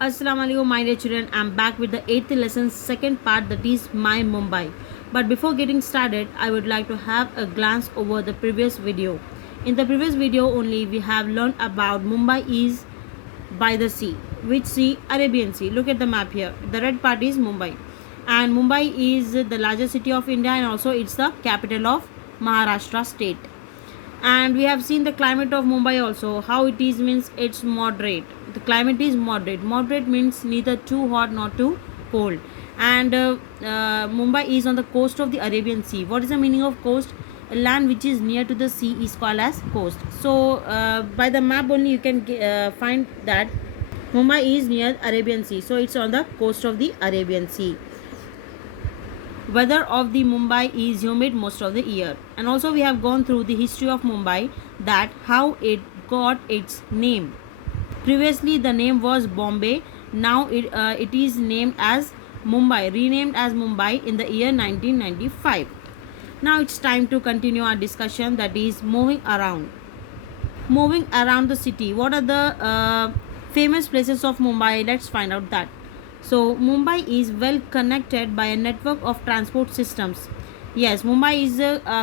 Assalamu alaikum, my dear children. I'm back with the 8th lesson, second part, that is My Mumbai. But before getting started, I would like to have a glance over the previous video. In the previous video only, we have learned about Mumbai is by the sea. Which sea? Arabian Sea. Look at the map here. The red part is Mumbai. And Mumbai is the largest city of India, and also it's the capital of Maharashtra state. And we have seen the climate of Mumbai also. How it is means it's moderate. The climate is moderate means neither too hot nor too cold. And Mumbai is on the coast of the Arabian Sea. What is the meaning of coast? A land which is near to the sea is called as coast. So by the map only you can find that Mumbai is near Arabian Sea, so it's on the coast of the Arabian Sea. Weather of the Mumbai is humid most of the year. And also we have gone through the history of Mumbai, that how it got its name. Previously the name was Bombay. Now it is named as Mumbai, renamed as Mumbai in the year 1995. Now it's time to continue our discussion, that is moving around. Moving around the city. What are the famous places of Mumbai? Let's find out that. So Mumbai is well connected by a network of transport systems. Yes, Mumbai is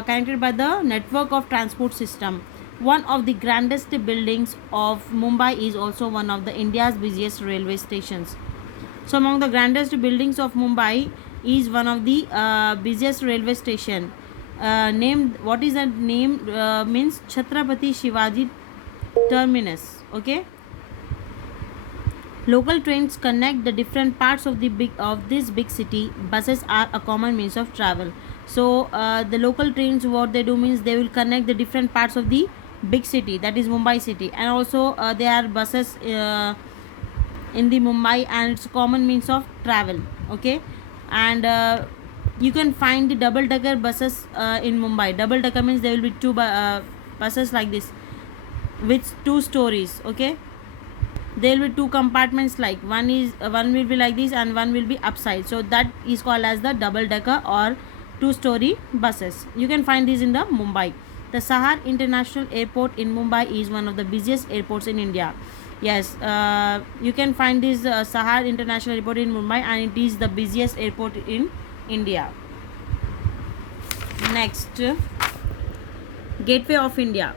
connected by the network of transport system. One of the grandest buildings of Mumbai is also one of the India's busiest railway stations. So among the grandest buildings of Mumbai is one of the busiest railway station. Named, what is that name? Means Chhatrapati Shivaji Terminus. Okay. Local trains connect the different parts of this big city. Buses are a common means of travel. So the local trains, what they do means they will connect the different parts of the big city, that is Mumbai city. And also there are buses in the Mumbai, and it's a common means of travel. Okay. And you can find the double decker buses in Mumbai. Double decker means there will be two buses like this with 2 stories. Okay. There will be 2 compartments, like one will be like this and one will be upside, so that is called as the double decker or 2-story buses. You can find these in the Mumbai. The Sahar International Airport in Mumbai is one of the busiest airports in India. Yes, you can find this Sahar International Airport in Mumbai, and it is the busiest airport in India. Next, Gateway of India.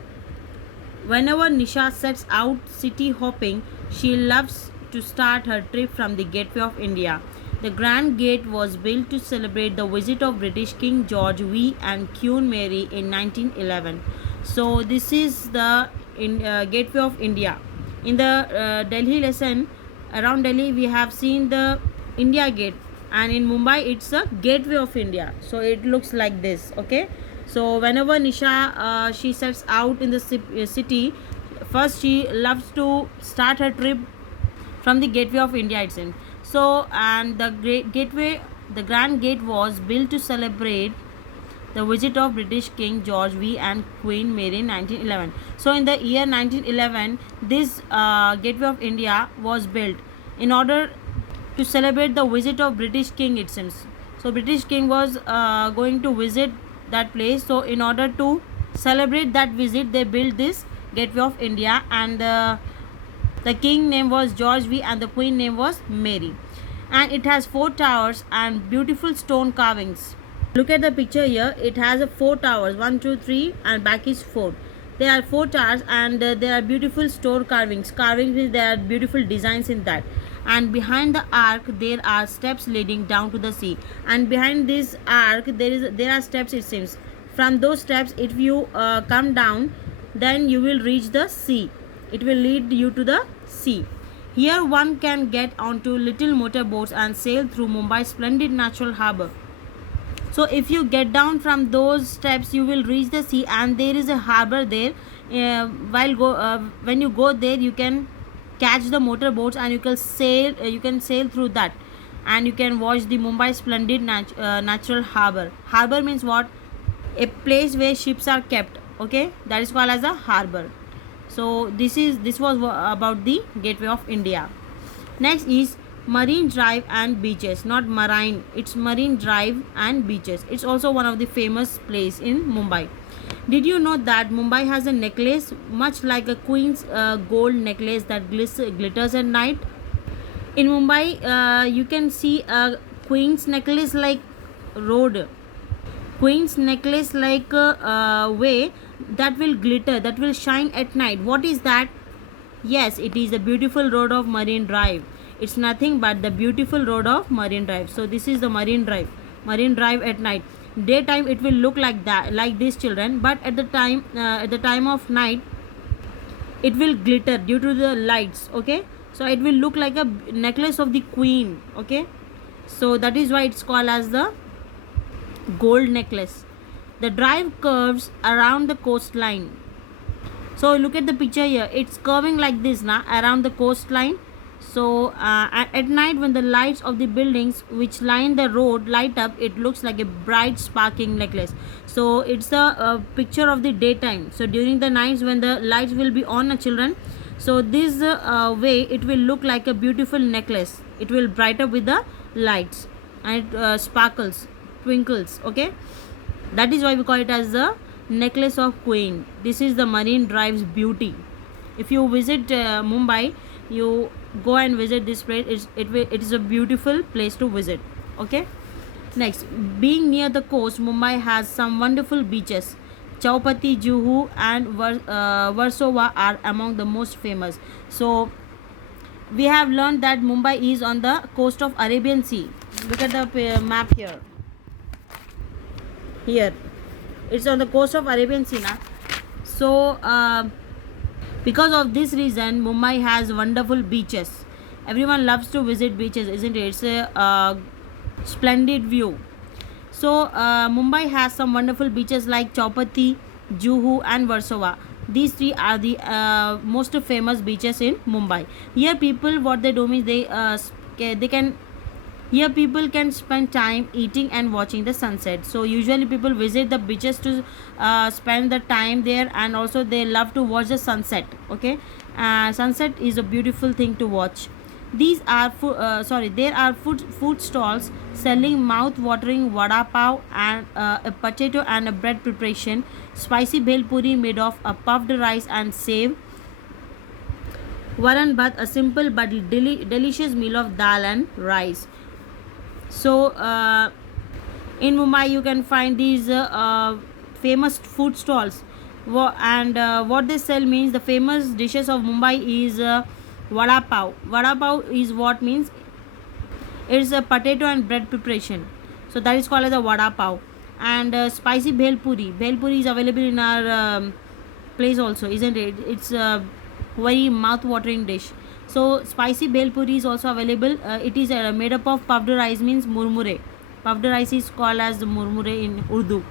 Whenever Nisha sets out city hopping, she loves to start her trip from the Gateway of India. The Grand Gate was built to celebrate the visit of British King George V and Queen Mary in 1911. So this is the Gateway of India. In the Delhi lesson, around Delhi we have seen the India Gate, and in Mumbai it's a Gateway of India. So it looks like this. Okay. So whenever Nisha she sets out in the city, first she loves to start her trip from the Gateway of India itself. So, and the the Grand Gate was built to celebrate the visit of British King George V and Queen Mary in 1911. So in the year 1911, this Gateway of India was built in order to celebrate the visit of British King, it seems. So British King was going to visit that place, so in order to celebrate that visit they built this Gateway of India, and the king name was George V and the queen name was Mary, and it has 4 towers and beautiful stone carvings. Look at the picture here. It has 4 towers, 1 2 3, and back is 4. There are 4 towers, and there are beautiful stone carvings. Means there are beautiful designs in that. And behind the ark there are steps leading down to the sea, and behind this ark there are steps, it seems. From those steps, if you come down, then you will reach the sea. It will lead you to the sea. Here one can get onto little motor boats and sail through Mumbai's splendid natural harbour. So if you get down from those steps, you will reach the sea, and there is a harbour there. When you go there, you can catch the motor boats and you can sail through that, and you can watch the Mumbai splendid natural harbour. Harbour means what? A place where ships are kept. Okay, that is called as a harbour. So this was about the Gateway of India. Next is Marine Drive and beaches. Not marine, it's Marine Drive and beaches. It's also one of the famous place in Mumbai. Did you know that Mumbai has a necklace much like a queen's gold necklace that glitters at night? In Mumbai, you can see a queen's necklace like road, queen's necklace like way that will glitter, that will shine at night. What is that? Yes, it is the beautiful road of Marine Drive. It's nothing but the beautiful road of Marine Drive. So this is the Marine Drive. Marine Drive at night. Daytime it will look like that, like these children. But at the time of night, it will glitter due to the lights. Okay, so it will look like a necklace of the queen. Okay, so that is why it's called as the gold necklace. The drive curves around the coastline. So look at the picture here, it's curving like this now around the coastline. So at night when the lights of the buildings which line the road light up, it looks like a bright sparkling necklace. So it's a picture of the daytime. So during the nights when the lights will be on, children, so this way it will look like a beautiful necklace. It will bright up with the lights and it sparkles, twinkles. Okay, that is why we call it as the necklace of queen. This is the Marine Drive's beauty. If you visit Mumbai, you go and visit this place. It is a beautiful place to visit. Okay, next, being near the coast, Mumbai has some wonderful beaches. Chowpatty, Juhu and Warsaw are among the most famous. So we have learned that Mumbai is on the coast of Arabian Sea. Look at the map here. Here it's on the coast of Arabian Sea now. So because of this reason, Mumbai has wonderful beaches. Everyone loves to visit beaches, isn't it? It's a splendid view. So Mumbai has some wonderful beaches like Chowpatty, Juhu and Warsaw. These three are the most famous beaches in Mumbai. Here people, what they do means they can, here people can spend time eating and watching the sunset. So usually people visit the beaches to spend the time there, and also they love to watch the sunset. Okay, sunset is a beautiful thing to watch. These are there are food stalls selling mouth-watering vada pav and a potato and a bread preparation, spicy bhel puri made of a puffed rice and save, varan bhat, a simple but delicious meal of dal and rice. So in Mumbai you can find these famous food stalls, and what they sell means the famous dishes of Mumbai is vada pav. Vada pav is what means it's a potato and bread preparation, so that is called as a vada pav. And spicy bhel puri. Bhel puri is available in our place also, isn't it? It's a very mouth-watering dish. So spicy bhel puri is also available. It is made up of puffed rice, means murmure. Puffed rice is called as the murmure in Urdu.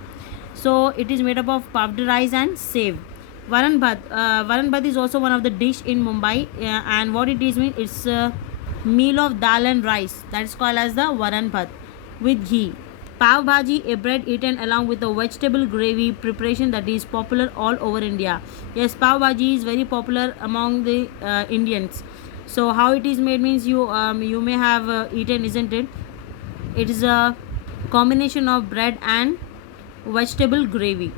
So it is made up of puffed rice and save. Varan bhat. Varan bhat is also one of the dish in Mumbai, and what it is means it's a meal of dal and rice. That is called as the varan bhat with ghee. Pav bhaji, a bread eaten along with a vegetable gravy preparation that is popular all over India. Yes, pav bhaji is very popular among the Indians. So how it is made means you may have eaten, isn't it? It is a combination of bread and vegetable gravy,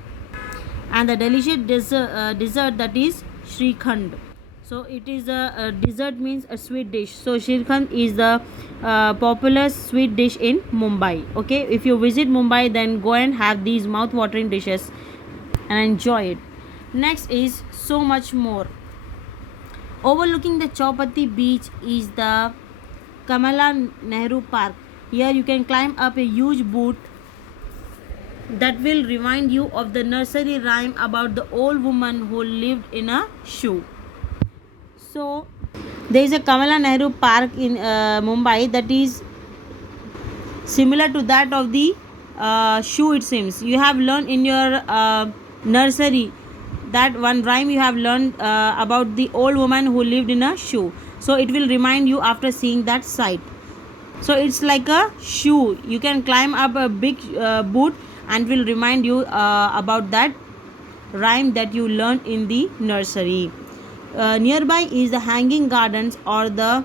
and the delicious dessert that is Shrikhand. So it is a dessert means a sweet dish. So Shrikhand is the popular sweet dish in Mumbai. Okay, if you visit Mumbai, then go and have these mouth-watering dishes and enjoy it. Next is so much more. Overlooking the Chowpatty beach is the Kamala Nehru Park. Here you can climb up a huge boot that will remind you of the nursery rhyme about the old woman who lived in a shoe. So there is a Kamala Nehru Park in Mumbai that is similar to that of the shoe, it seems. You have learned in your nursery that one rhyme you have learned about the old woman who lived in a shoe. So it will remind you after seeing that sight. So it's like a shoe. You can climb up a big boot and will remind you about that rhyme that you learned in the nursery. Nearby is the Hanging Gardens or the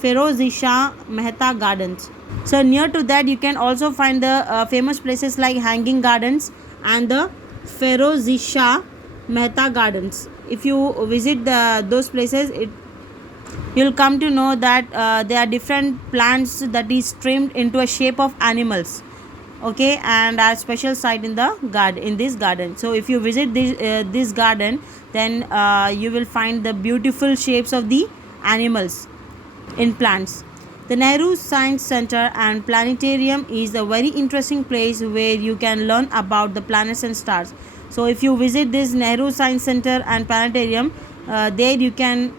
Ferozi Shah Mehta Gardens. So near to that you can also find the famous places like Hanging Gardens and the Ferozi Shah Mehta Gardens. If you visit those places, You'll come to know that there are different plants that is trimmed into a shape of animals, okay, and are special site in the garden, in this garden. So if you visit this garden, then you will find the beautiful shapes of the animals in plants. The Nehru Science Center and Planetarium is a very interesting place where you can learn about the planets and stars. So if you visit this Nehru Science Center and Planetarium, there you can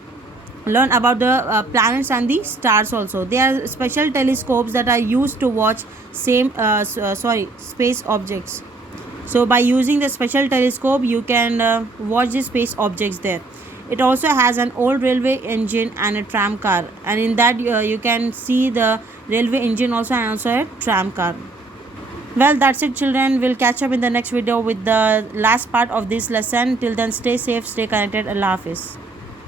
learn about the planets and the stars also. There are special telescopes that are used to watch space objects. So by using the special telescope, you can watch the space objects there. It also has an old railway engine and a tram car, and in that you can see the railway engine also, and also a tram car. Well, that's it, children. We'll catch up in the next video with the last part of this lesson. Till then, stay safe, stay connected. Allah Hafiz.